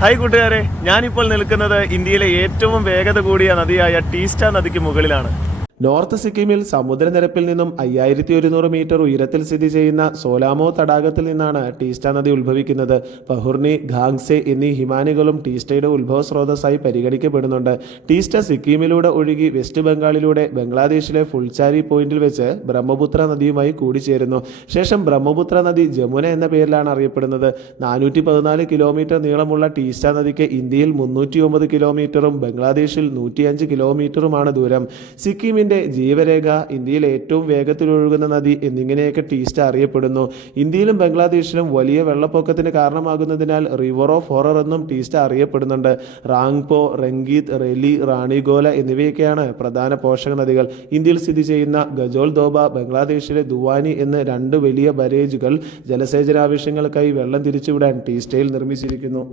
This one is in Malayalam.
ഹായ് കൂട്ടുകാരെ, ഞാനിപ്പോൾ നിൽക്കുന്നത് ഇന്ത്യയിലെ ഏറ്റവും വേഗത കൂടിയ നദിയായ ടീസ്റ്റ നദിക്ക് മുകളിലാണ്. നോർത്ത് സിക്കിമിൽ സമുദ്രനിരപ്പിൽ നിന്നും 5100 മീറ്റർ ഉയരത്തിൽ സ്ഥിതി ചെയ്യുന്ന സോലാമോ തടാകത്തിൽ നിന്നാണ് ടീസ്റ്റ നദി ഉത്ഭവിക്കുന്നത്. പഹുർണി, ഖാങ്സെ എന്നീ ഹിമാനികളും ടീസ്റ്റയുടെ ഉത്ഭവ സ്രോതസ്സായി പരിഗണിക്കപ്പെടുന്നുണ്ട്. ടീസ്റ്റ സിക്കിമിലൂടെ ഒഴുകി വെസ്റ്റ് ബംഗാളിലൂടെ ബംഗ്ലാദേശിലെ ഫുൾചാരി പോയിന്റിൽ വെച്ച് ബ്രഹ്മപുത്ര നദിയുമായി കൂടിച്ചേരുന്നു. ശേഷം ബ്രഹ്മപുത്ര നദി ജമുന എന്ന പേരിലാണ് അറിയപ്പെടുന്നത്. 414 കിലോമീറ്റർ നീളമുള്ള ടീസ്റ്റ നദിക്ക് ഇന്ത്യയിൽ 309 കിലോമീറ്ററും ബംഗ്ലാദേശിൽ 105 കിലോമീറ്ററുമാണ് ദൂരം. സിക്കിമിൽ ജീവരേഖ, ഇന്ത്യയിൽ ഏറ്റവും വേഗത്തിൽ ഒഴുകുന്ന നദി എന്നിങ്ങനെയൊക്കെ ടീസ്റ്റ അറിയപ്പെടുന്നു. ഇന്ത്യയിലും ബംഗ്ലാദേശിലും വലിയ വെള്ളപ്പൊക്കത്തിന് കാരണമാകുന്നതിനാൽ റിവർ ഓഫ് ഹൊറർ എന്നും ടീസ്റ്റ അറിയപ്പെടുന്നുണ്ട്. റാങ്പോ, റംഗീത്, റെലി, റാണിഗോല എന്നിവയൊക്കെയാണ് പ്രധാന പോഷക നദികൾ. ഇന്ത്യയിൽ സ്ഥിതി ചെയ്യുന്ന ഗജോൾ ദോബ, ബംഗ്ലാദേശിലെ ദുവാനി എന്ന് 2 വലിയ ബരേജുകൾ ജലസേചനാവശ്യങ്ങൾക്കായി വെള്ളം തിരിച്ചുവിടാൻ ടീസ്റ്റയിൽ നിർമ്മിച്ചിരിക്കുന്നു.